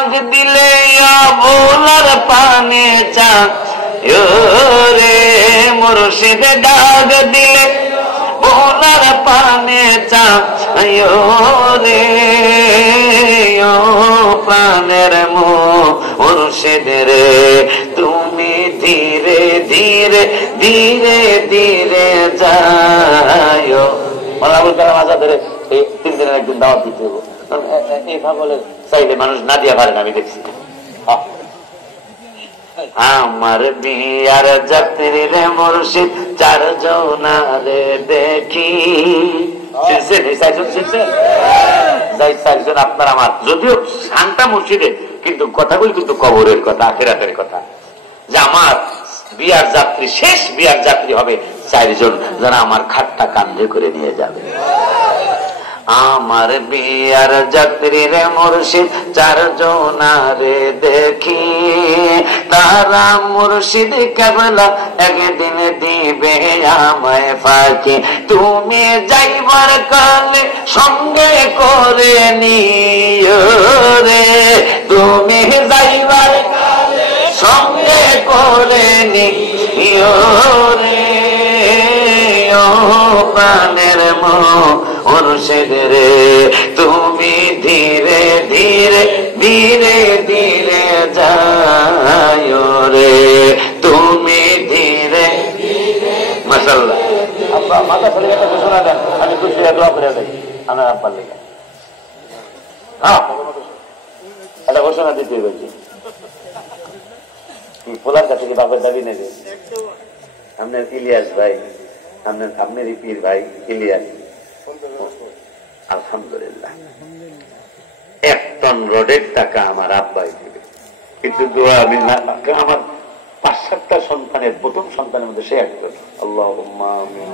ডাক দিলে ভোলার পানে চা রে মুর্শিদ ডাক দিলে ভোলার পানে চা রে প্রাণের মুর্শিদ রে তুমি ধীরে ধীরে ধীরে ধীরে যায়। আবুল কালাম আজাদের এই 3 দিনের একদিন দাওয়াত দিতে হবে। এইভাবে বলে চাইলে মানুষ না দিয়া পারে না, আমি দেখছি। আমার বিয়ার যাত্রী রে মুর্শিদ 4 জনারে দেখি। আপনার আমার যদিও শান্তা মুর্শিদে, কিন্তু কথাগুলি কিন্তু কবরের কথা, আখিরাতের কথা। যে আমার বিয়ার যাত্রী, শেষ বিয়ার যাত্রী হবে 4 জন, যারা আমার খাটটা কান্ধে করে নিয়ে যাবে। আমার বিয়ার যাত্রী রে মুর্শিদ 4 জনারে দেখি, তারা মুর্শিদ কেবলা একদিন দিবে আমায় ফাঁকি। তুমি যাইবার কালে সঙ্গে করে নিও রে, তুমি যাইবার কালে সঙ্গে করে নিও রে প্রাণের মুর্শিদ রে তুমি ধীরে ধীরে ধীরে ধীরে যায় রে, তুমি ধীরে ধীরে। মাশাআল্লাহ, আব্বা মাথা ফেলে একটা ঘোষণা দেন, আমি খুশি হয়ে দোয়া করে দেই আমার আব্বার লেগে। হ্যাঁ, একটা ঘোষণা দিতে হয়েছে। পোলার কাছে কি বাপের দাবি নেবে? আপনার ইলিয়াস ভাই, আপনার পীর ভাই ইলিয়াস, আলহামদুলিল্লাহ 1 টন রোডের টাকা আমার আব্বাই দেবে। কিন্তু দোয়া আমি আমার 5-7টা সন্তানের প্রথম সন্তানের মধ্যে সে একজন। আল্লাহুম্মা আমিন।